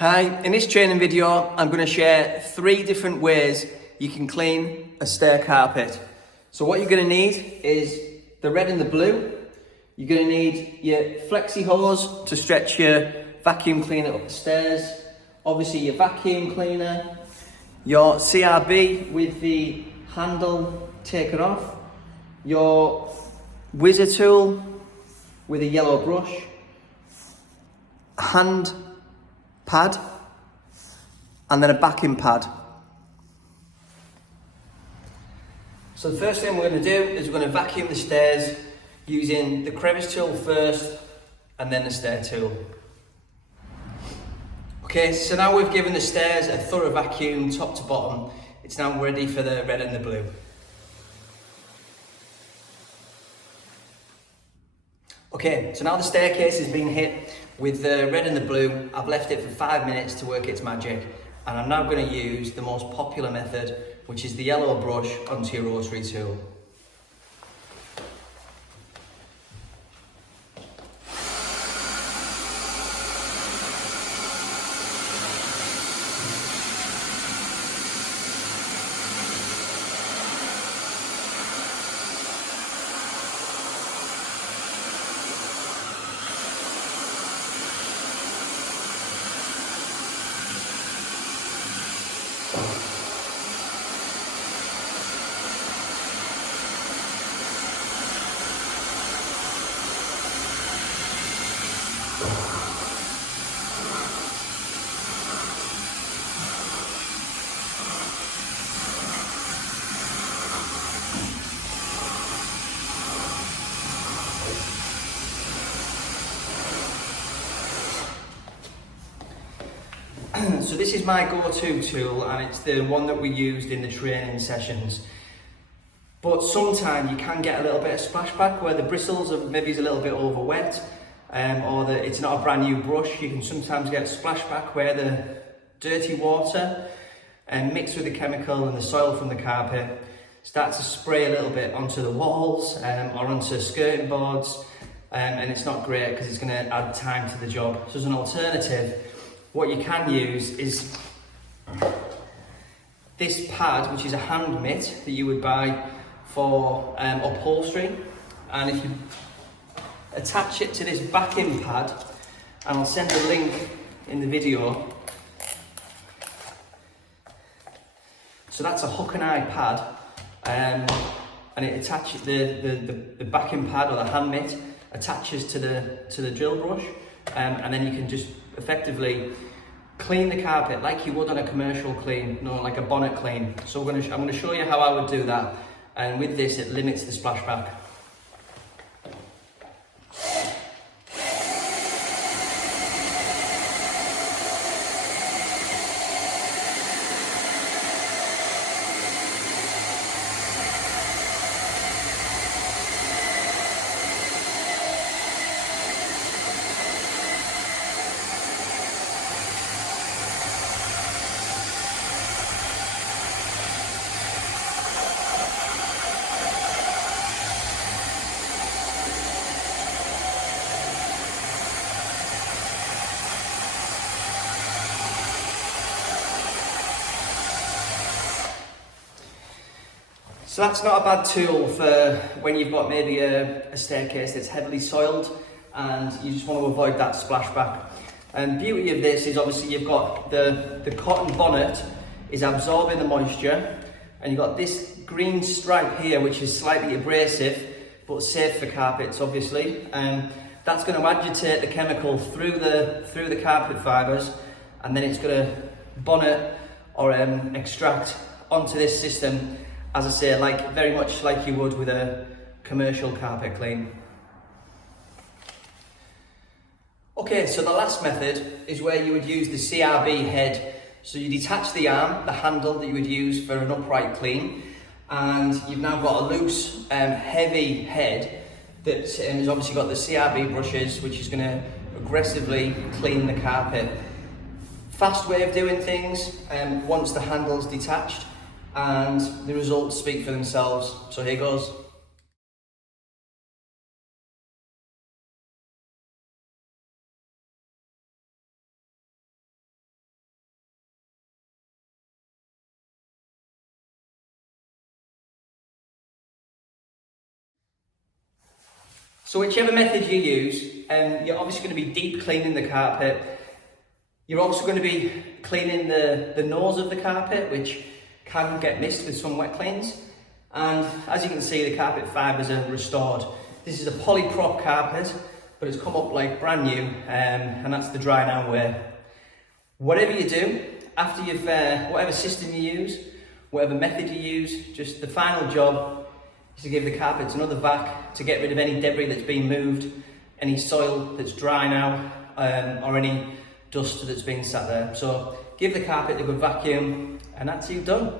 Hi, in this training video, I'm going to share 3 different ways you can clean a stair carpet. So what you're going to need is the red and the blue. You're going to need your flexi hose to stretch your vacuum cleaner up the stairs. Obviously your vacuum cleaner, your CRB with the handle taken off, your whizzer tool with a yellow brush, hand pad, and then a backing pad. So the first thing we're going to do is we're going to vacuum the stairs using the crevice tool first and then the stair tool. Okay, so now we've given the stairs a thorough vacuum top to bottom. It's now ready for the red and the blue. Okay, so now the staircase has been hit with the red and the blue. I've left it for 5 minutes to work its magic, and I'm now going to use the most popular method, which is the yellow brush onto your rotary tool. So this is my go-to tool, and it's the one that we used in the training sessions. But sometimes you can get a little bit of splashback where the bristles are maybe a little bit over wet, or that it's not a brand new brush. You can sometimes get splashback where the dirty water mixed with the chemical and the soil from the carpet start to spray a little bit onto the walls or onto skirting boards, and it's not great because it's going to add time to the job. So as an alternative, what you can use is this pad, which is a hand mitt that you would buy for upholstery, and if you attach it to this backing pad, and I'll send a link in the video. So that's a hook and eye pad, and it attaches the backing pad or the hand mitt attaches to the drill brush, and then you can just effectively clean the carpet like you would on a commercial clean, like a bonnet clean. So I'm going to show you how I would do that, and with this it limits the splashback. So that's not a bad tool for when you've got maybe a staircase that's heavily soiled and you just want to avoid that splashback. And beauty of this is obviously you've got the cotton bonnet is absorbing the moisture, and you've got this green stripe here which is slightly abrasive but safe for carpets obviously. That's going to agitate the chemical through the carpet fibres, and then it's going to bonnet or extract onto this system, as I say, very much like you would with a commercial carpet clean. Okay, so the last method is where you would use the CRB head. So you detach the arm, the handle that you would use for an upright clean, and you've now got a loose, heavy head that has obviously got the CRB brushes, which is going to aggressively clean the carpet. Fast way of doing things once the handle's detached, and the results speak for themselves. So here goes. So whichever method you use, you're obviously going to be deep cleaning the carpet. You're also going to be cleaning the nose of the carpet, which can get missed with some wet cleans. And as you can see, the carpet fibres are restored. This is a polyprop carpet, but it's come up like brand new, and that's the dry now way. Whatever you do, after you've, whatever system you use, whatever method you use, just the final job is to give the carpets another vac to get rid of any debris that's been moved, any soil that's dry now, or any dust that's been sat there. So give the carpet a good vacuum, and that's you done.